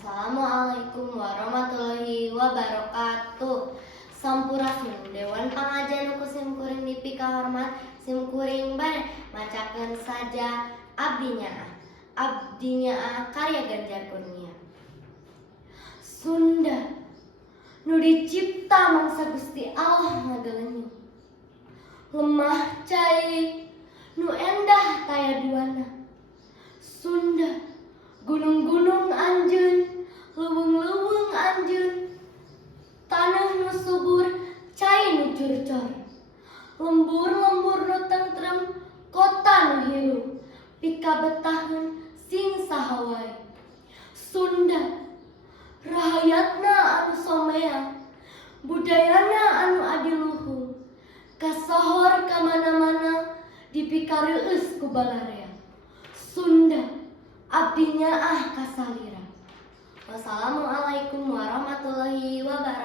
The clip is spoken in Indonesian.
Assalamualaikum warahmatullahi wabarakatuh. Sampurasun Dewan Pangajian Kusimkuring Dipika Hormat Simkuring Bare macakeun saja abdinya karya Ganjar Kurnia. Sunda nu dicipta mangsa Gusti Allah ngagelenyu, lemah cai nu endah taya duana. Sunda gunung-gunung anjeun, leuweung-leuweung anjeun, taneuh nu subur, cai nu curcor, lembur-lembur nu tentrem, kota nu hirup, pikabetaheun sing saha wae. Sunda rahayatna anu somea, budayana anu adiluhung, kasohor kamana-mana dipikareueus ku balarea. Sunda abdinya kasalira. Wassalamualaikum warahmatullahi wabarakatuh.